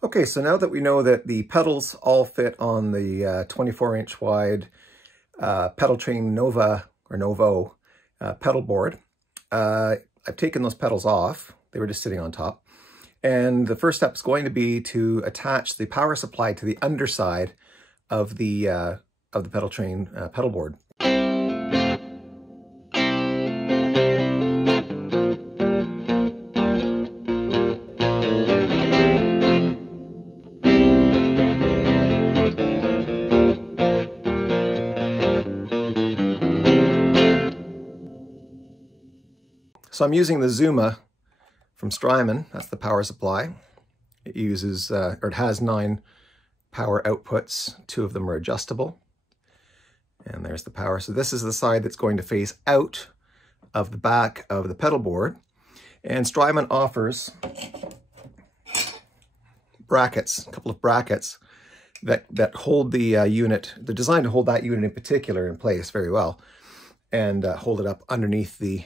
Okay, so now that we know that the pedals all fit on the 24-inch wide Pedaltrain Novo pedal board, I've taken those pedals off. They were just sitting on top. And the first step is going to be to attach the power supply to the underside of the Pedaltrain pedal board. So I'm using the Zuma from Strymon. That's the power supply. It uses, or it has 9 power outputs. 2 of them are adjustable. And there's the power. So this is the side that's going to face out of the back of the pedal board. And Strymon offers brackets, a couple of brackets that hold the unit. They're designed to hold that unit in particular in place very well and hold it up underneath the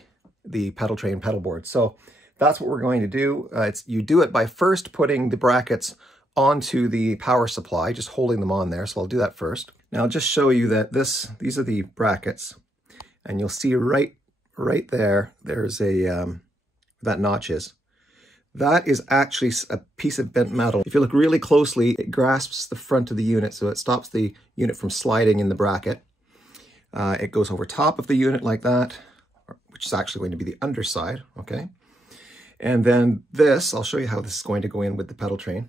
Pedaltrain pedal board. So that's what we're going to do. You do it by first putting the brackets onto the power supply, just holding them on there. So I'll do that first. Now I'll just show you that these are the brackets, and you'll see right there, there's a, that notch is. That is actually a piece of bent metal. If you look really closely, it grasps the front of the unit, so it stops the unit from sliding in the bracket. It goes over top of the unit like that, which is actually going to be the underside, okay? And then this, I'll show you how this is going to go in with the Pedaltrain.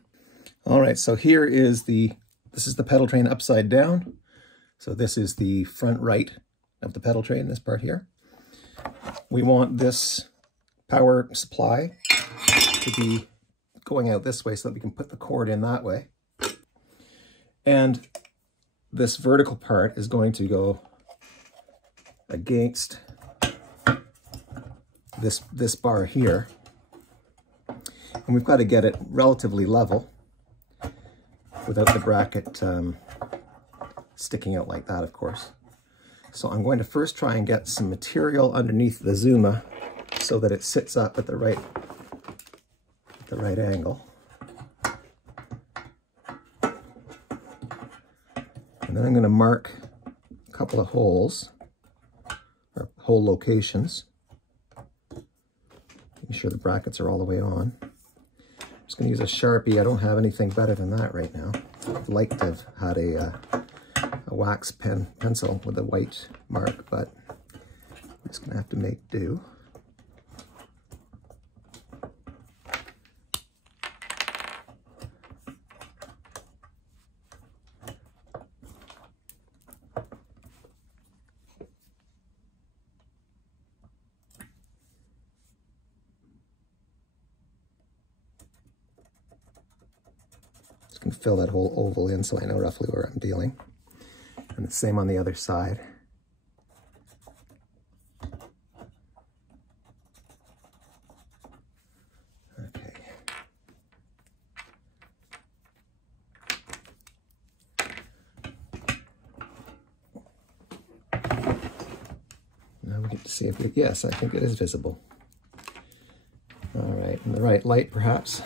All right, so here is this is the Pedaltrain upside down. So this is the front right of the Pedaltrain, this part here. We want this power supply to be going out this way so that we can put the cord in that way. And this vertical part is going to go against this bar here. And we've got to get it relatively level without the bracket sticking out like that, of course. So I'm going to first try and get some material underneath the Zuma so that it sits up at the right angle. And then I'm going to mark a couple of holes, or hole locations. Making sure the brackets are all the way on. I'm just going to use a Sharpie. I don't have anything better than that right now. I'd like to have had a wax pencil with a white mark, but I'm just going to have to make do. Can fill that whole oval in so I know roughly where I'm dealing. And the same on the other side. Okay. Now we get to see if we, yes, I think it is visible. All right, in the right light perhaps.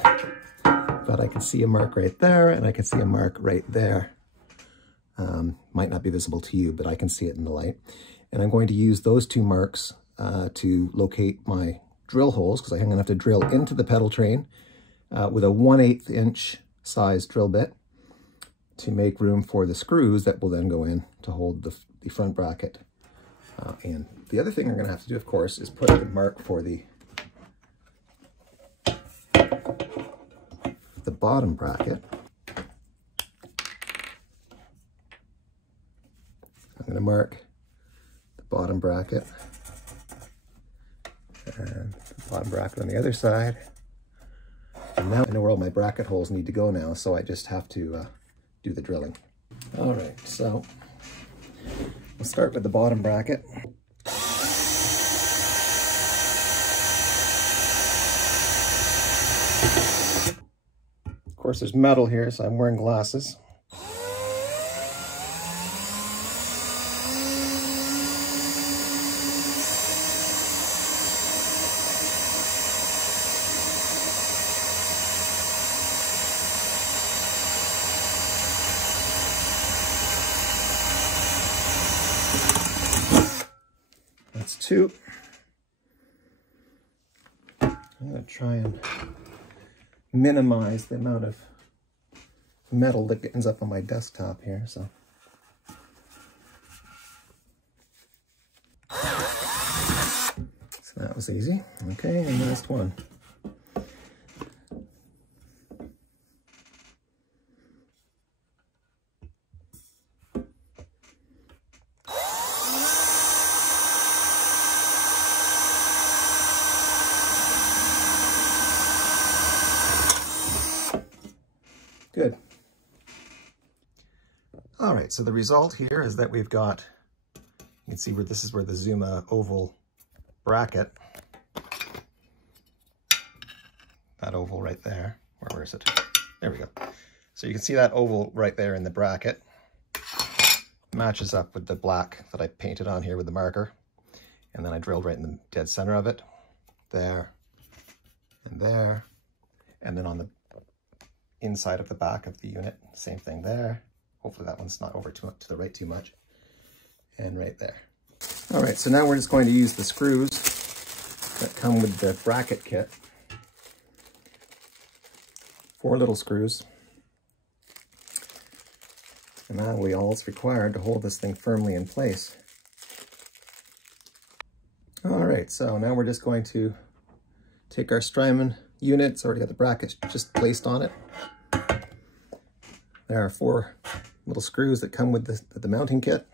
But I can see a mark right there, and I can see a mark right there. Might not be visible to you, but I can see it in the light. And I'm going to use those 2 marks to locate my drill holes, because I'm going to have to drill into the Pedaltrain with a 1/8 inch size drill bit to make room for the screws that will then go in to hold the front bracket in. The other thing I'm going to have to do, of course, is put a mark for the bottom bracket. I'm going to mark the bottom bracket and the bottom bracket on the other side. And now I know where all my bracket holes need to go now, so I just have to do the drilling. All right, so we'll start with the bottom bracket. Of course, there's metal here, so I'm wearing glasses. 2. I'm going to try and minimize the amount of metal that ends up on my desktop here. So that was easy. Okay, and last one. Good. All right, so the result here is that we've got, you can see where this is where the Zuma oval bracket, that oval right there, where is it? There we go. So you can see that oval right there in the bracket matches up with the black that I painted on here with the marker. And then I drilled right in the dead center of it, there, and there. And then on the inside of the back of the unit, same thing there. Hopefully that one's not over to the right too much. And right there. All right, so now we're just going to use the screws that come with the bracket kit. 4 little screws. And that'll be all it's required to hold this thing firmly in place. All right, so now we're just going to take our Strymon unit. It's already got the brackets just placed on it. There are 4 little screws that come with the mounting kit.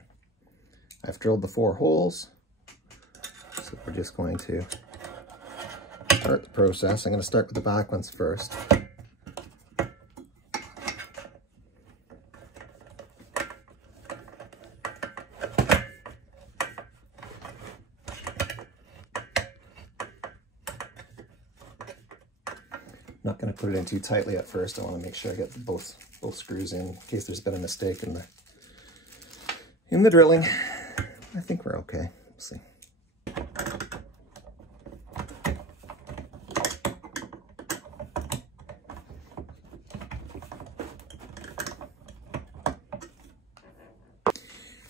I've drilled the 4 holes. So we're just going to start the process. I'm going to start with the back ones first. Not going to put it in too tightly at first. I want to make sure I get both screws in case there's been a mistake in the drilling. I think we're okay. We'll see.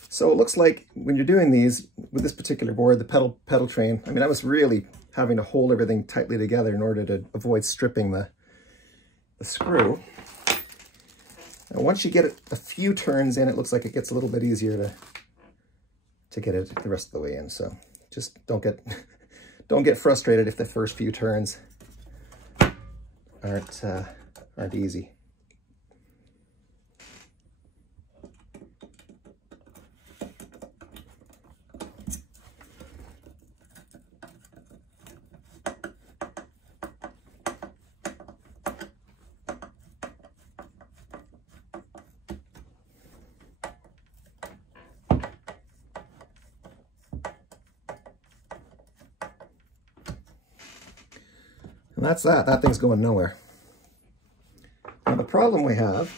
So it looks like when you're doing these with this particular board, the Pedaltrain, I mean, I was really having to hold everything tightly together in order to avoid stripping the screw. And once you get it a few turns in, it looks like it gets a little bit easier to get it the rest of the way in. So just don't get frustrated if the first few turns aren't easy. And that's that. That thing's going nowhere. Now the problem we have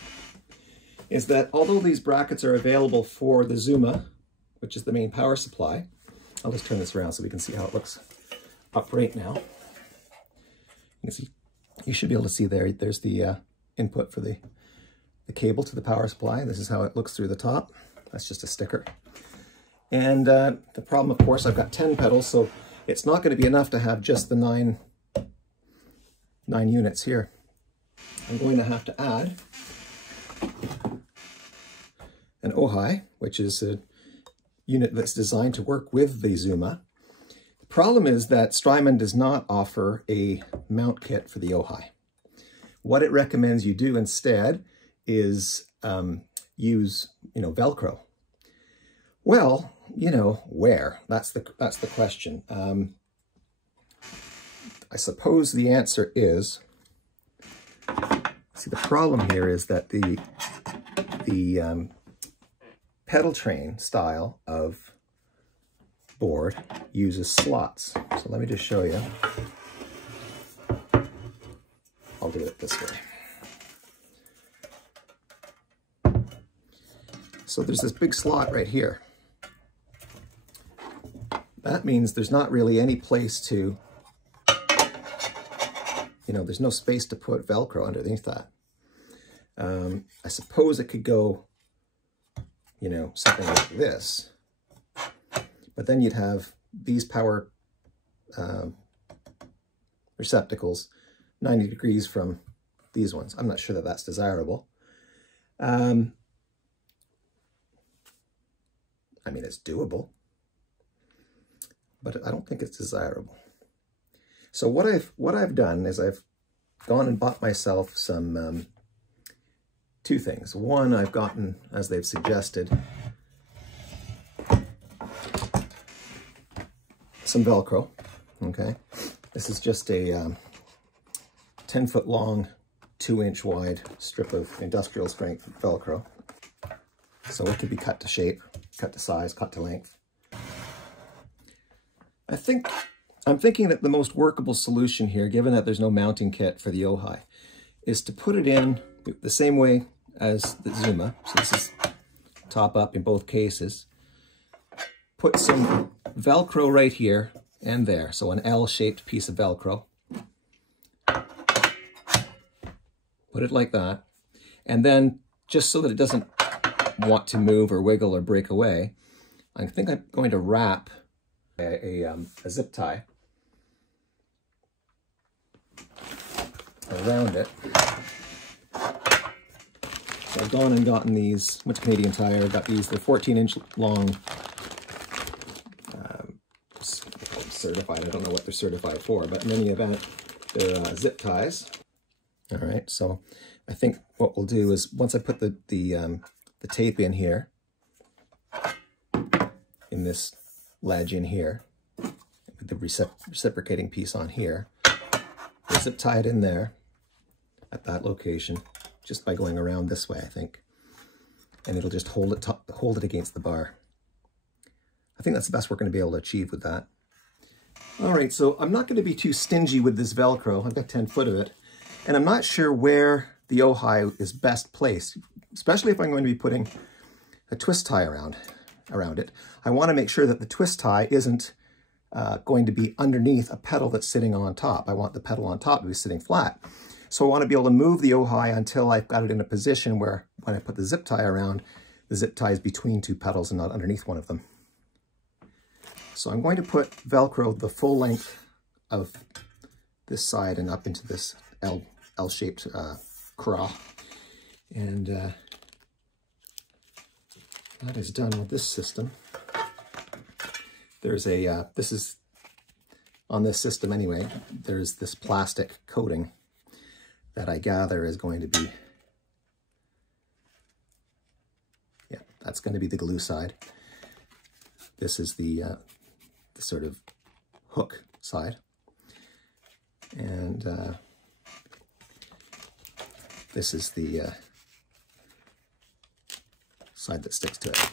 is that although these brackets are available for the Zuma, which is the main power supply, I'll just turn this around so we can see how it looks upright now. You can see, you should be able to see there's the input for the cable to the power supply. This is how it looks through the top. That's just a sticker. And the problem, of course, I've got 10 pedals, so it's not going to be enough to have just the 9 units here. I'm going to have to add an Ohai, which is a unit that's designed to work with the Zuma. The problem is that Strymon does not offer a mount kit for the Ohai. What it recommends you do instead is use, Velcro. Well, where? That's the question. I suppose the answer is, see, the problem here is that the Pedaltrain style of board uses slots. So let me just show you. I'll do it this way. So there's this big slot right here. That means there's not really any place to, there's no space to put Velcro underneath that. I suppose it could go, something like this, but then you'd have, these power receptacles 90 degrees from these ones. I'm not sure that that's desirable. I mean, it's doable, but I don't think it's desirable. So what I've done is I've gone and bought myself some two things. One, I've gotten, as they've suggested, some Velcro. Okay, this is just a 10-foot long, 2-inch wide strip of industrial strength Velcro. So it could be cut to shape, cut to size, cut to length. I'm thinking that the most workable solution here, given that there's no mounting kit for the Ohai, is to put it in the same way as the Zuma. So this is top up in both cases. Put some Velcro right here and there. So an L-shaped piece of Velcro. Put it like that. And then just so that it doesn't want to move or wiggle or break away, I think I'm going to wrap a zip tie around it. So I've gone and gotten these, went to Canadian Tire, got these, they're 14-inch long, certified, I don't know what they're certified for, but in any event, they're zip ties. All right, so I think what we'll do is once I put the tape in here, in this ledge in here, with the reciprocating piece on here, we'll zip tie it in there at that location, just by going around this way, I think, and it'll just hold it against the bar. I think that's the best we're going to be able to achieve with that. All right, so I'm not going to be too stingy with this Velcro. I've got 10 foot of it, and I'm not sure where the Ohai is best placed, especially if I'm going to be putting a twist tie around it. I want to make sure that the twist tie isn't going to be underneath a pedal that's sitting on top. I want the pedal on top to be sitting flat. So I want to be able to move the Ohai until I've got it in a position where when I put the zip tie around, the zip tie is between two pedals and not underneath one of them. So I'm going to put Velcro the full length of this side and up into this L-shaped craw. And that is done with this system. There's a, this is, on this system anyway, there's this plastic coating that I gather is going to be, yeah, that's going to be the glue side. This is the sort of hook side. And this is the side that sticks to it,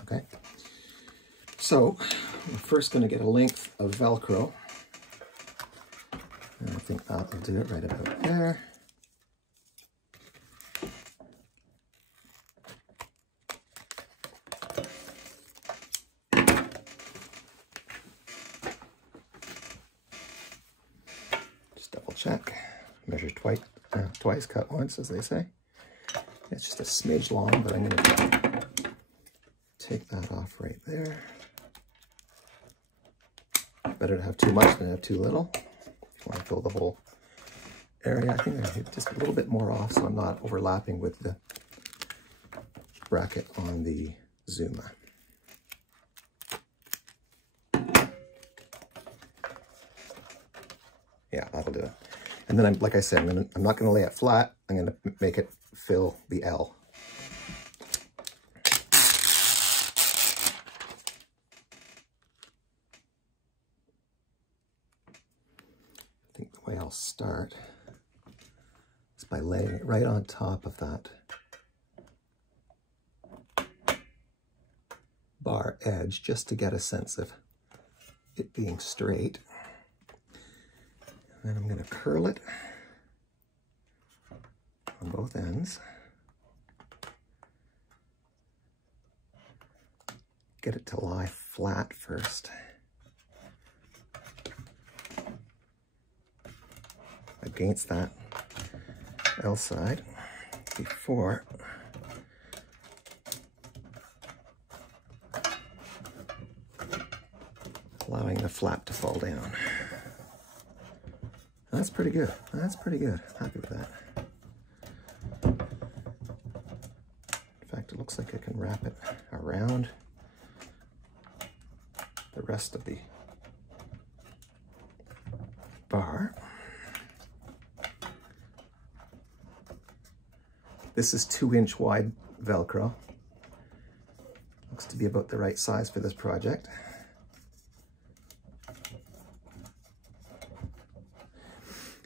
okay? So I'm first going to get a length of Velcro. And I think that will do it right about there. Just double check. Measure twice, cut once, as they say. It's just a smidge long, but I'm going to take that off right there. Better to have too much than have too little. If you want to fill the whole area, I think I hit just a little bit more off so I'm not overlapping with the bracket on the Zuma. Yeah, that'll do it. And then, like I said, I'm not going to lay it flat. I'm going to make it fill the L. I think the way I'll start is by laying it right on top of that bar edge, just to get a sense of it being straight. And then I'm going to curl it on both ends. Get it to lie flat first. Against that L side before allowing the flap to fall down. That's pretty good. That's pretty good. Happy with that. In fact, it looks like I can wrap it around the rest of the bar. This is 2-inch wide Velcro. Looks to be about the right size for this project.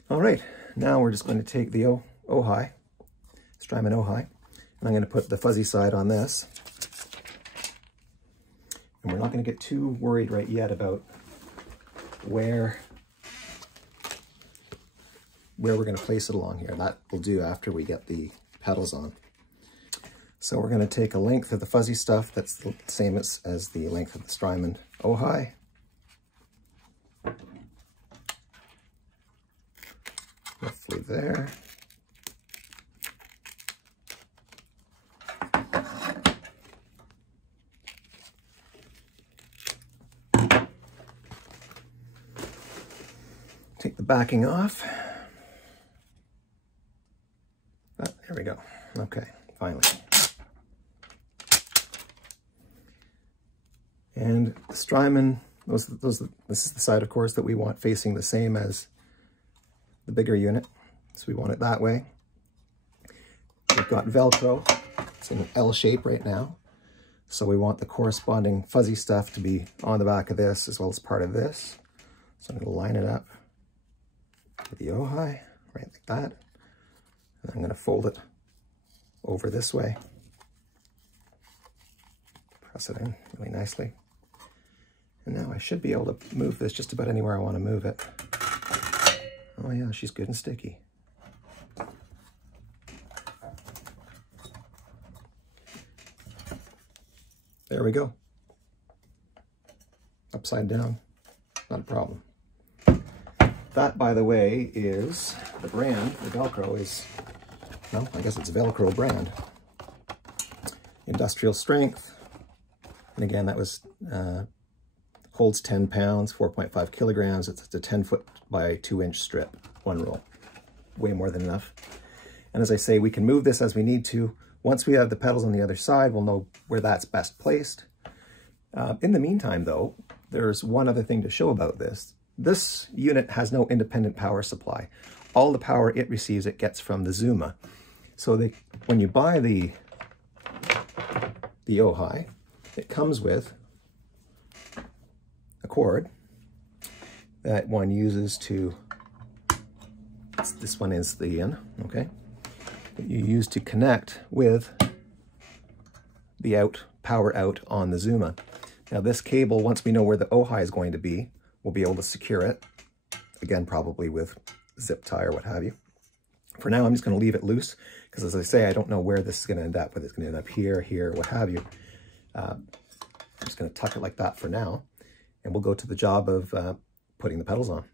All right, now we're just going to take the Ohai, Strymon Ohai, and I'm going to put the fuzzy side on this. And we're not going to get too worried right yet about where we're going to place it along here. That will do after we get the pedals on. So we're going to take a length of the fuzzy stuff that's the same as the length of the Strymon Ohai. Roughly there. Take the backing off. Oh, there we go. Okay, finally. And the Strymon, this is the side, of course, that we want facing the same as the bigger unit. So we want it that way. We've got Velcro. It's in an L shape right now. So we want the corresponding fuzzy stuff to be on the back of this as well as part of this. So I'm going to line it up with the Ohai, right like that. And I'm going to fold it over this way. Press it in really nicely. And now I should be able to move this just about anywhere I want to move it. Oh yeah, she's good and sticky. There we go. Upside down, not a problem. That, by the way, is the brand. The Velcro is, well, I guess it's Velcro brand. Industrial strength. And again, that was, holds 10 pounds, 4.5 kilograms. It's a 10-foot by 2-inch strip, one roll. Way more than enough. And as I say, we can move this as we need to. Once we have the pedals on the other side, we'll know where that's best placed. In the meantime, though, there's one other thing to show about this. This unit has no independent power supply. All the power it receives, it gets from the Zuma. So when you buy the Ohai, it comes with a cord that one uses to, this one is the in, okay? That you use to connect with the power out on the Zuma. Now this cable, once we know where the Ohai is going to be, we'll be able to secure it. Again, probably with zip tie or what have you. For now, I'm just going to leave it loose because, as I say, I don't know where this is going to end up, whether it's going to end up here, here, what have you. I'm just going to tuck it like that for now, and we'll go to the job of putting the pedals on.